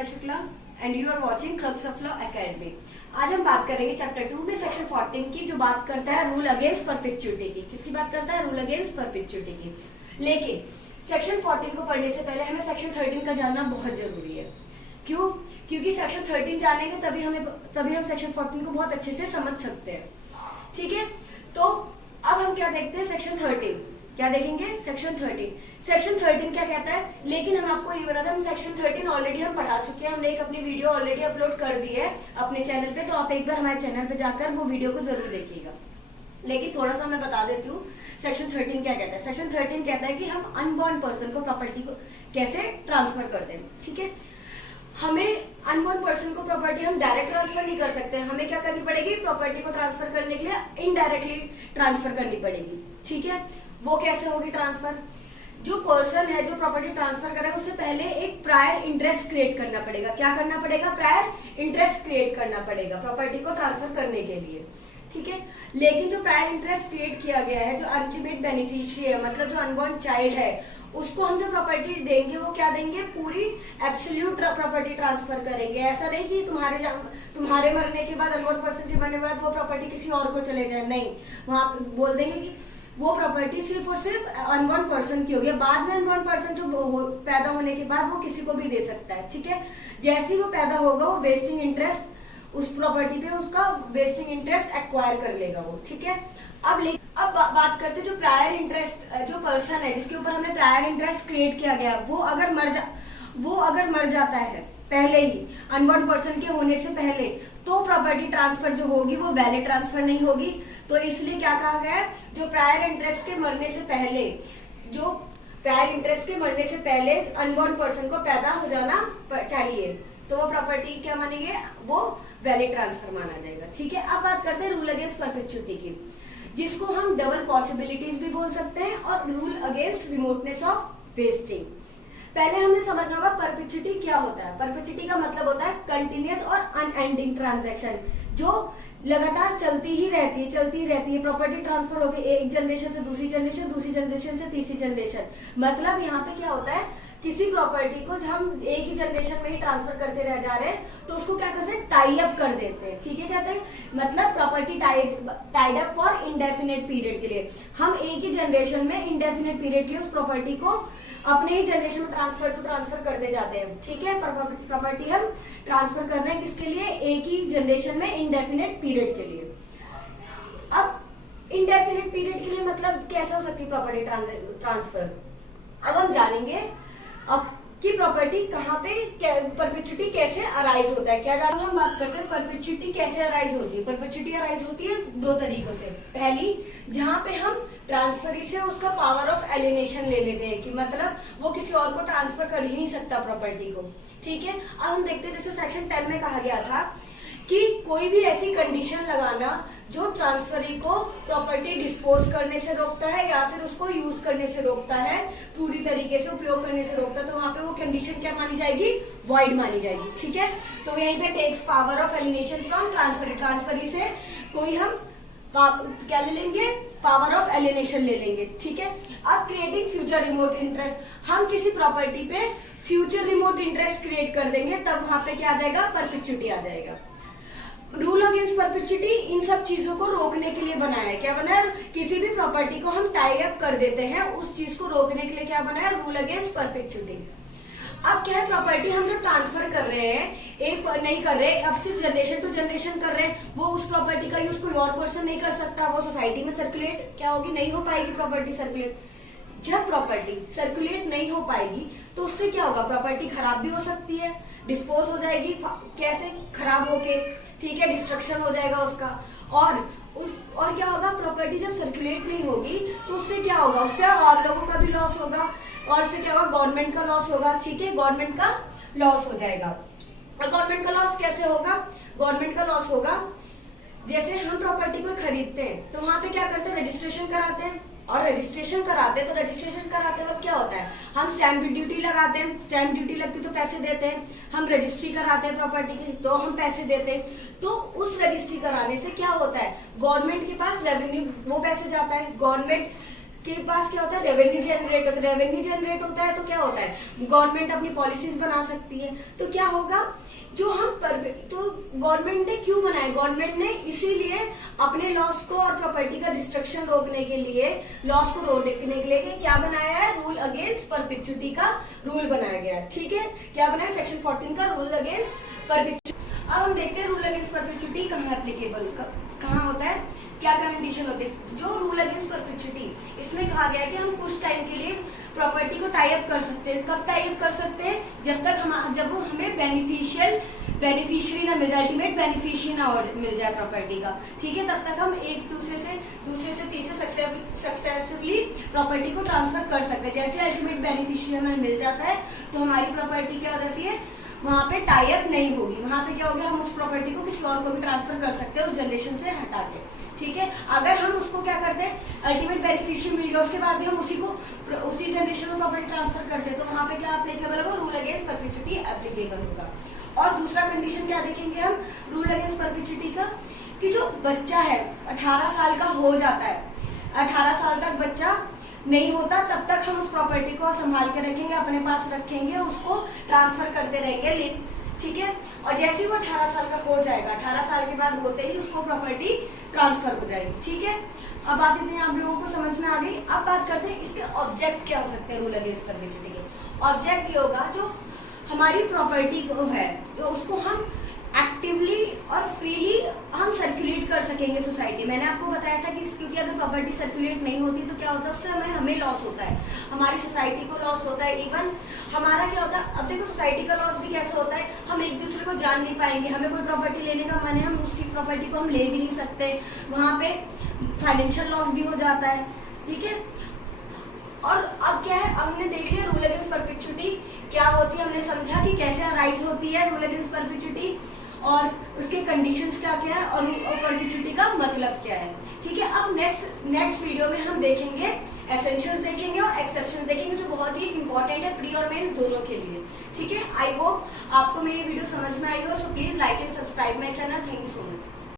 Shweta Shukla and you are watching crux of law academy. आज हम बात करेंगे चैप्टर 2 में सेक्शन 14 की, जो बात करता है रूल अगेंस्ट परपेचुइटी की। किसकी बात करता है? रूल अगेंस्ट परपेचुइटी की। लेकिन सेक्शन 14 को पढ़ने से पहले हमें सेक्शन 13 का जानना बहुत जरूरी है। क्यों? क्योंकि सेक्शन 13 जानेंगे तभी हम सेक्शन 14 को बहुत अच्छे से समझ सकते हैं। ठीक है, तो अब हम क्या देखते हैं? सेक्शन 13 क्या देखेंगे? सेक्शन 13। सेक्शन 13 क्या कहता है? लेकिन हम आपको ये बता दें, हम सेक्शन 13 ऑलरेडी हम पढ़ा चुके हैं। हमने एक अपनी वीडियो ऑलरेडी अपलोड कर दी है अपने चैनल पे, तो आप एक बार हमारे चैनल पे जाकर वो वीडियो को जरूर देखिएगा। लेकिन थोड़ा सा मैं बता देती हूँ सेक्शन 13 क्या कहता है। सेक्शन 13 कहता है कि हम अनबॉर्न पर्सन को प्रॉपर्टी को कैसे ट्रांसफर करते हैं। ठीक है, हमें अनबॉर्न पर्सन को प्रॉपर्टी हम डायरेक्ट ट्रांसफर नहीं कर सकते। हमें क्या करनी पड़ेगी? प्रॉपर्टी को ट्रांसफर करने के लिए इनडायरेक्टली ट्रांसफर करनी पड़ेगी। ठीक है, वो कैसे होगी ट्रांसफर? जो पर्सन है जो प्रॉपर्टी ट्रांसफर करेगा उससे पहले एक प्रायर इंटरेस्ट क्रिएट करना पड़ेगा। क्या करना पड़ेगा? प्रायर इंटरेस्ट क्रिएट करना पड़ेगा प्रॉपर्टी को ट्रांसफर करने के लिए। ठीक है, लेकिन जो प्रायर इंटरेस्ट क्रिएट किया गया है, जो अल्टीमेट बेनिफिशियरी है, मतलब जो अनबॉर्न चाइल्ड है, उसको हम जो प्रॉपर्टी देंगे वो क्या देंगे? पूरी एब्सोल्यूट प्रॉपर्टी ट्रांसफर करेंगे। ऐसा नहीं कि तुम्हारे मरने के बाद, अनबॉर्न पर्सन के मरने के बाद वो प्रॉपर्टी किसी और को चले जाए। नहीं, वहां बोल देंगे कि वो प्रॉपर्टी सिर्फ और सिर्फ अनबॉर्न पर्सन की होगी। बाद में अनबॉर्न पर्सन जो पैदा होने के बाद वो किसी को भी दे सकता है। ठीक है, जैसे ही वो पैदा होगा वो वेस्टिंग इंटरेस्ट उस प्रॉपर्टी पे उसका वेस्टिंग इंटरेस्ट एक्वायर कर लेगा वो। ठीक है, अब बात करते जो प्रायर इंटरेस्ट, जो पर्सन है जिसके ऊपर हमने प्रायर इंटरेस्ट क्रिएट किया गया, वो अगर मर जाता है पहले ही, अनबॉर्न पर्सन के होने से पहले, तो प्रॉपर्टी ट्रांसफर जो होगी वो वैलिड ट्रांसफर नहीं होगी। तो इसलिए क्या कहा गया है? जो प्रायर इंटरेस्ट के मरने से पहले अनबॉर्न पर्सन को पैदा हो जाना चाहिए, तो वो प्रॉपर्टी क्या मानेंगे? वो वैलिड ट्रांसफर माना जाएगा। ठीक है, अब बात करते हैं रूल अगेंस्ट परपेचुइटी की, जिसको हम डबल पॉसिबिलिटीज भी बोल सकते हैं और rule against remoteness of wasting. पहले हमें समझना होगा परपेचुइटी क्या होता है। परपेचुइटी का मतलब होता है कंटिन्यूअस और अनएंडिंग ट्रांजैक्शन, जो लगातार चलती ही रहती है। प्रॉपर्टी ट्रांसफर होती है एक जनरेशन से दूसरी जनरेशन, दूसरी जनरेशन से तीसरी जनरेशन। मतलब यहाँ पे क्या होता है? किसी प्रॉपर्टी को हम एक ही जनरेशन में ही ट्रांसफर करते रह जा रहे हैं, तो उसको क्या करते हैं? टाई अप कर देते हैं। ठीक है, कहते हैं मतलब property tied up for indefinite period के लिए। हम एक ही जनरेशन में इंडेफिनेट पीरियड के लिए उस प्रॉपर्टी को अपने ही जनरेशन में ट्रांसफर करते जाते हैं। ठीक है, प्रॉपर्टी हम ट्रांसफर कर रहे हैं किसके लिए? एक ही जनरेशन में इंडेफिनेट पीरियड के लिए। अब इंडेफिनेट पीरियड के लिए मतलब कैसे हो सकती है प्रॉपर्टी ट्रांसफर? अब हम जानेंगे अब की प्रॉपर्टी कहाँ पे परपेचुइटी कैसे अराइज होता है। क्या जानेंगे? हम बात करते हैं परपेचुइटी कैसे अराइज होती है। परपेचुइटी अराइज होती है दो तरीकों से। पहली, जहाँ पे हम ट्रांसफरी से उसका पावर ऑफ एलिनेशन ले लेते हैं, कि मतलब वो किसी और को ट्रांसफर कर ही नहीं सकता प्रॉपर्टी को। ठीक है, अब हम देखते हैं जैसे सेक्शन 10 में कहा गया था कि कोई भी ऐसी कंडीशन लगाना जो ट्रांसफरी को प्रॉपर्टी डिस्पोज करने से रोकता है या फिर उसको यूज करने से रोकता है, पूरी तरीके से उपयोग करने से रोकता है, तो वहां पे वो कंडीशन क्या मानी जाएगी? वॉइड मानी जाएगी। ठीक है, तो यहीं पे takes power of alienation from transferee. Transferee से कोई हम क्या ले लेंगे? पावर ऑफ एलिनेशन ले लेंगे। ठीक है, अब क्रिएटिंग फ्यूचर रिमोट इंटरेस्ट, हम किसी प्रॉपर्टी पे फ्यूचर रिमोट इंटरेस्ट क्रिएट कर देंगे, तब वहां पे क्या आ जाएगा? परपेचुइटी आ जाएगा। रूल अगेंस्ट परपेचुइटी इन सब चीजों को रोकने के लिए बना है। क्या बना है? किसी भी प्रॉपर्टी को हम टाई अप कर देते हैं, उस चीज को रोकने के लिए क्या बना है? Rule against perpetuity. अब क्या है? प्रॉपर्टी हम जो ट्रांसफर कर रहे हैं, एक नहीं कर रहे, अब सिर्फ जनरेशन टू जनरेशन कर रहे हैं, वो उस प्रॉपर्टी का यूज कोई और पर्सन नहीं कर सकता। वो सोसाइटी में सर्कुलेट क्या होगी? नहीं हो पाएगी प्रॉपर्टी सर्कुलेट। जब प्रॉपर्टी सर्कुलेट नहीं हो पाएगी तो उससे क्या होगा? प्रॉपर्टी खराब भी हो सकती है, डिस्पोज हो जाएगी। कैसे? खराब होके, ठीक है, डिस्ट्रक्शन हो जाएगा उसका। और क्या होगा? प्रॉपर्टी जब सर्कुलेट नहीं होगी तो उससे क्या होगा? उससे और लोगों का भी लॉस होगा, और से क्या होगा? गवर्नमेंट का लॉस होगा। ठीक है, गवर्नमेंट का लॉस हो जाएगा। और गवर्नमेंट का लॉस कैसे होगा? गवर्नमेंट का लॉस होगा जैसे हम प्रॉपर्टी को खरीदते हैं तो वहां पे क्या करते हैं? रजिस्ट्रेशन कराते हैं, और रजिस्ट्रेशन कराते हैं तो रजिस्ट्रेशन कराते वक्त क्या होता है? हम स्टैंप ड्यूटी लगाते हैं, स्टैंप ड्यूटी लगती तो पैसे देते हैं। हम रजिस्ट्री कराते हैं प्रॉपर्टी की तो हम पैसे देते हैं। तो उस रजिस्ट्री कराने से क्या होता है? गवर्नमेंट के पास रेवेन्यू, वो पैसे जाता है, गवर्नमेंट के पास क्या होता है, रेवेन्यू जनरेट होता है। रेवेन्यू जनरेट होता है तो क्या होता है, गवर्नमेंट अपनी पॉलिसीज बना सकती है। तो क्या होगा, जो हम तो गवर्नमेंट ने क्यों बनाया, गवर्नमेंट ने इसीलिए अपने लॉस को और प्रॉपर्टी का डिस्ट्रक्शन रोकने के लिए, लॉस को रोकने के लिए क्या बनाया है, रूल अगेंस्ट परपेचुइटी का रूल बनाया गया है। ठीक है, क्या बनाया, सेक्शन 14 का रूल अगेंस्ट परपेचुइटी। अब हम देखते हैं रूल अगेंस्ट परपेचुइटी कहाँ एप्लीकेबल, कहाँ होता है, क्या कंडीशन होती है। जो रूल अगेंस्ट परपेचुइटी, इसमें कहा गया है कि हम कुछ टाइम के लिए प्रॉपर्टी को टाई अप कर सकते हैं। कब टाई अप कर सकते हैं, जब हमें बेनिफिशियरी ना मिल जाए, अल्टीमेट बेनिफिशियरी ना मिल जाए प्रॉपर्टी का। ठीक है, तब तक हम एक दूसरे से तीसरे सक्सेसिवली प्रॉपर्टी को ट्रांसफर कर सकते हैं। जैसे अल्टीमेट बेनिफिशियरी हमें मिल जाता है तो हमारी प्रॉपर्टी क्या हो जाती है, वहां पे टाई अप नहीं होगी। वहां पे क्या होगा, हम उस प्रॉपर्टी को किसी और को भी ट्रांसफर कर सकते हैं उस जनरेशन से हटा के। ठीक है, अगर हम उसको क्या करते हैं, अल्टीमेट बेनिफिशियरी मिल गया, उसके बाद भी हम उसी जनरेशन में प्रॉपर्टी ट्रांसफर करते हैं, तो वहां पे क्या एप्लीकेबल होगा, रूल अगेंस्ट परपेचुइटी एप्लीकेबल होगा। और दूसरा कंडीशन क्या देखेंगे हम रूल अगेंस्ट परपेचुइटी का, कि जो बच्चा है 18 साल का हो जाता है, 18 साल तक बच्चा नहीं होता, तब तक हम उस प्रॉपर्टी को संभाल के रखेंगे, अपने पास रखेंगे, उसको ट्रांसफर करते रहेंगे। ठीक है, और जैसे ही वो 18 साल का हो जाएगा, 18 साल के बाद होते ही उसको प्रॉपर्टी ट्रांसफर हो जाएगी। ठीक है, अब बात इतनी आप लोगों को समझ में आ गई। अब बात करते हैं इसके ऑब्जेक्ट क्या हो सकते हैं रूल अगेंस्ट परपेचुइटी के। ऑब्जेक्ट ये होगा, जो हमारी प्रॉपर्टी को है, जो उसको हम एक्टिवली और फ्रीली हम सर्कुलेट कर सकेंगे सोसाइटी। मैंने आपको बताया था कि क्योंकि अगर प्रॉपर्टी सर्कुलेट नहीं होती तो क्या होता है, उससे हमें लॉस होता है, हमारी सोसाइटी को लॉस होता है। इवन हमारा क्या होता है, अब देखो सोसाइटी का लॉस भी कैसे होता है, हम एक दूसरे को जान नहीं पाएंगे, हमें कोई प्रॉपर्टी लेने का मन है, हम उस चीज प्रॉपर्टी को हम ले भी नहीं सकते, वहां पे फाइनेंशियल लॉस भी हो जाता है। ठीक है, और अब क्या है, हमने देख लिया रूल अगेंस्ट परपेचुइटी क्या होती है, हमने समझा कि कैसे अराइज होती है रूल अगेंस्ट परपेचुइटी और उसके कंडीशंस क्या क्या है और परपेचुइटी का मतलब क्या है। ठीक है, अब नेक्स्ट वीडियो में हम देखेंगे एसेंशियल्स देखेंगे और एक्सेप्शंस देखेंगे, जो बहुत ही इंपॉर्टेंट है प्री और मेंस दोनों के लिए। ठीक है, आई होप आपको मेरी वीडियो समझ में आई हो। So please like and subscribe my channel. Thank you so much.